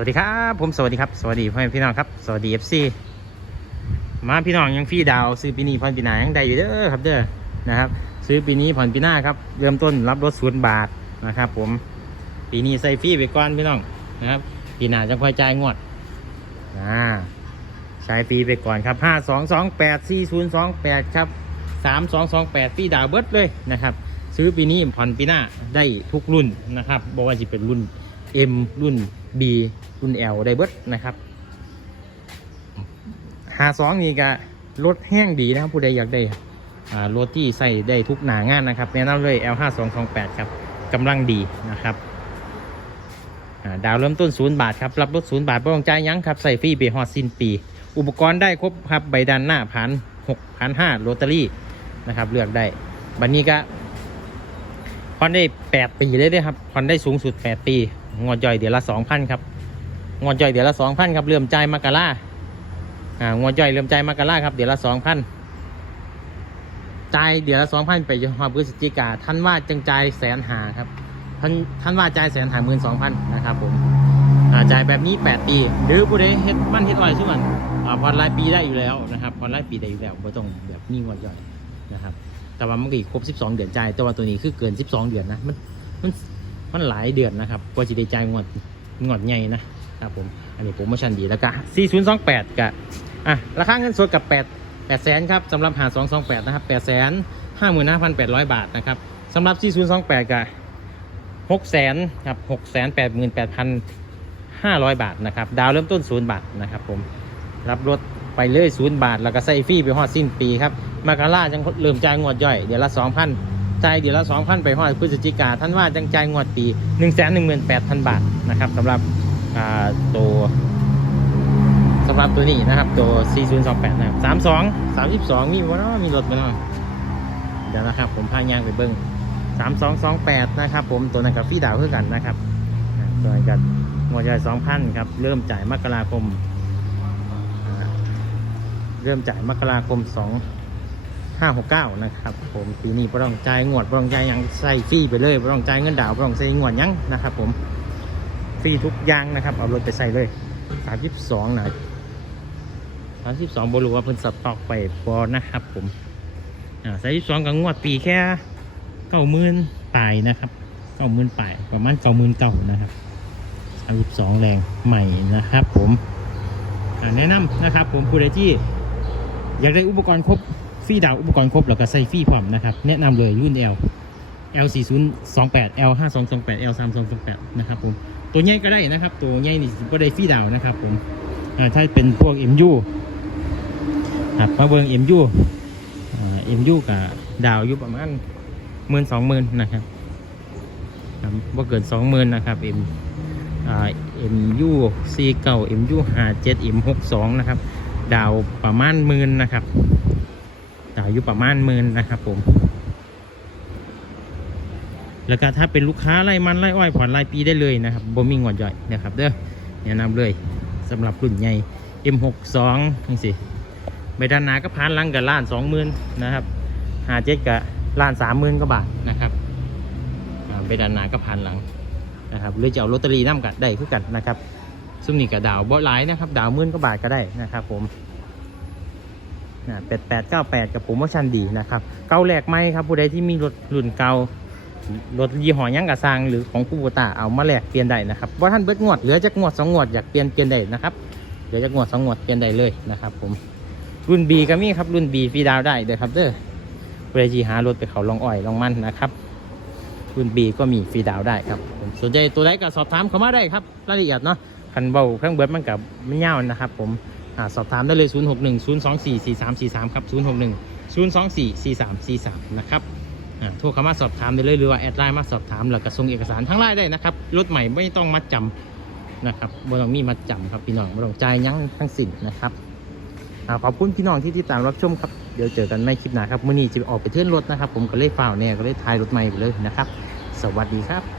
วัสดีครับ ผมสวัสดีครับ สวัสดีพ่อแม่พี่น้องครับ สวัสดีเอฟซีมาพี่น้องยังฟรีดาว ซื้อปีนี้ผ่อนปีหน้ายังได้อยู่เด้อครับเด้อนะครับ ซื้อปีนี้ผ่อนปีหน้าครับเริ่มต้นรับรถศูนย์บาทนะครับผมปีนี้ใส่ฟรีไปก่อนพี่น้องนะครับปีหน้าจะค่อยจ่ายงวดอ่าใช้ฟรีไปก่อนครับห้าสองสองแปดสี่ศูนย์สองแปดครับสามสองสองแปดฟรีดาวเบิร์ดเลยนะครับซื้อปีนี้ผ่อนปีหน้าได้ทุกรุ่นนะครับบอกว่าจะเป็นรุ่น M รุ่น B รุ่น L ได้เบิดนะครับหาสองนี่ก็รถแห้งดีนะครับ ผู้ใดอยากได้รถที่ใส่ได้ทุกหนางานนะครับแนะนำเลย L 5 2 2 8 ครับกำลังดีนะครับดาวเริ่มต้นศูนย์บาทครับ รับรถศูนย์บาทไม่ต้องจ่ายยั้งครับ ใส่ฟรีไปฮอดสิ้นปี อุปกรณ์ได้ครบครับ ใบดันหน้าผ่านหกผ่านห้าโรตารี่นะครับ เลือกได้ บันนี้ก็ผ่อนได้แปดปีเลยเด้อครับผ่อนได้สูงสุดแปดปี งวดย่อยเดือนละสองพันครับงวดย่อยเดือนละสองพันครับเริ่มจ่ายมกราอ่างวดย่อยเริ่มจ่ายมกราครับเดือนละสองพันจ่ายเดือนละสองพันไปจนถึงพฤศจิกาท่านว่าจังจ่ายแสนหาครับท่านท่านว่าจ่ายแสนหาหมื่นสองพันนะครับผมอ่าจ่ายแบบนี้แปดปี หรือผู้ใดเฮ็ดมันเฮ็ดอ้อยช่วยอ่าผ่อนรายปีได้อยู่แล้วนะครับผ่อนรายปีได้อยู่แล้วไม่ต้องแบบนี้งวดย่อยนะครับแต่ว่ามันก็อีกครบ 12 เดือนจ่ายแต่ว่าตัวนี้คือเกิน 12 เดือนนะมันมัน มันหลายเดือนนะครับกว่าจะได้จ่ายงวดงวดใหญ่นะครับผมอันนี้โปรโมชั่นดีแล้วก็4028กับอะราคาเงินสดกับ 8 8แสนครับสำหรับหา228นะครับ8แสน55,800 บาทนะครับสำหรับ 4028กับ6แสนครับ6แสน88,500 บาทนะครับดาวเริ่มต้น 0 บาทนะครับผมรับรถไปเลยศูนย์บาท แล้วก็ใส่ฟรีไปฮอดสิ้นปีครับมาการ่าจังเริ่มจ่ายงวดย่อย เดี๋ยวละสองพัน จ่ายเดี๋ยวละสองพันไปฮอดพฤศจิกาท่านว่าจังจ่ายงวดปีหนึ่งแสนหนึ่งหมื่นแปดพันบาทนะครับสำหรับตัวสำหรับตัวนี้นะครับ ตัว 4028 นะครับ 32 32 มีวะเนาะมีรถไหมเนาะเดี๋ยวนะครับ ผมพายางไปเบิ้ง3228 นะครับ ผมตัวนั้นกับฟรีดาวเพื่อกันนะครับตัวนั้นกับงวดย่อย2,000 ครับ เริ่มจ่ายมกราคม เริ่มจ่ายมกราคม 2 5 6 9นะครับผมปีนี้ไม่ต้องจ่ายงวดไม่ต้องจ่ายยังใส่ฟรีไปเลยไม่ต้องจ่ายเงินดาวน์ไม่ต้องใส่งวดยังนะครับ ผมฟรีทุกอย่างนะครับ เอารถไปใส่เลย32นะ32บรู้ว่าเพิ่นสต็อกไปพอนะครับ ผมอ่า32กับงวดปีแค่เก้าหมื่นปลายนะครับเก้าหมื่นปลายประมาณเก้าหมื่นเก้านะครับ32แรงใหม่นะครับ ผมอ่าแนะนำนะครับ ผมผู้ใดที่อยากได้อุปกรณ์ครบ ฟรีดาวอุปกรณ์ครบแล้วก็ใส่ฟรีพร้อมนะครับ แนะนำเลยรุ่น L L 4 0 2 8 L 5 2 2 8 L 3 2 2 8นะครับผมตัวใหญ่ก็ได้นะครับ ตัวใหญ่นี่ก็ได้ฟรีดาวนะครับผมอ่าถ้าเป็นพวก MU ครับมาเบิง MU อ่า MU กับดาวอยู่ประมาณหมื่นสองหมื่นนะครับครับว่าเกินสองหมื่นนะครับ M อ่า MU 4เก่า MU 5 7 M 6 2นะครับ ดาวประมาณหมื่นนะครับ ดาวอยู่ประมาณหมื่นนะครับผม แล้วก็ถ้าเป็นลูกค้าไล่มันไล่อ้อยผ่อนรายปีได้เลยนะครับบ่มีงวดย่อยนะครับเด้อแนะนำเลยสำหรับรุ่นใหญ่ M62 นี่สิใบด้านหน้าก็พันหลังกับล้านสองหมื่นนะครับหาเจ็ดกับล้านสามหมื่นก็บาทนะครับใบด้านหน้าก็พันหลังนะครับหรือจะเอาลอตเตอรี่น้ำกัดได้คือกันนะครับซึ่งนี่กับดาวบ่หลายนะครับ ดาวหมื่นก็บาทก็ได้นะครับผม แปดแปดเก้าแปดกับผมว่าชันดีนะครับ เก้าแหลกไหมครับผู้ใดที่มีรถรุ่นเก่ารถยี่ห้อยังกระซังหรือของคูโบตาเอามาแลกเปลี่ยนได้นะครับว่าท่านเบิดงวดเหลือจากงวดสองงวดอยากเปลี่ยนเปลี่ยนได้นะครับเหลือจากงวดสองงวดเปลี่ยนได้เลยนะครับ ผมรุ่น B ก็มีครับรุ่น B ฟรีดาวได้เด้อครับเด้อผู้ใดที่หารถไปเขาลองอ้อยลองมันนะครับรุ่น B ก็มีฟรีดาวได้ครับผมสนใจตัวใดก็สอบถามเข้ามาได้ครับรายละเอียดเนาะคันเบาเครื่องเบิร์ดมันกับไม่เง่านะครับ ผม อ่าสอบถามได้เลย 0 6 1 0 2 4 4 3 4 3 ครับ 0 6 1 0 2 4 4 3 4 3 นะครับอ่าโทรเข้ามาสอบถามได้เลยหรือว่าแอดไลน์มาสอบถามแล้วก็ส่งเอกสารทั้งไลน์ได้นะครับรถใหม่ไม่ต้องมัดจำนะครับไม่ต้องมีมัดจำครับพี่น้องไม่ต้องจ่ายยั้งทั้งสิ้นนะครับอ่าขอบคุณพี่น้องที่ติดตามรับชมครับเดี๋ยวเจอกันในคลิปหน้าครับมื่อนี้จะออกไปเทื่อนรถนะครับ ผมก็เลยฝ่าวเนี่ยก็เลยทายรถใหม่ไปเลยนะครับ สวัสดีครับ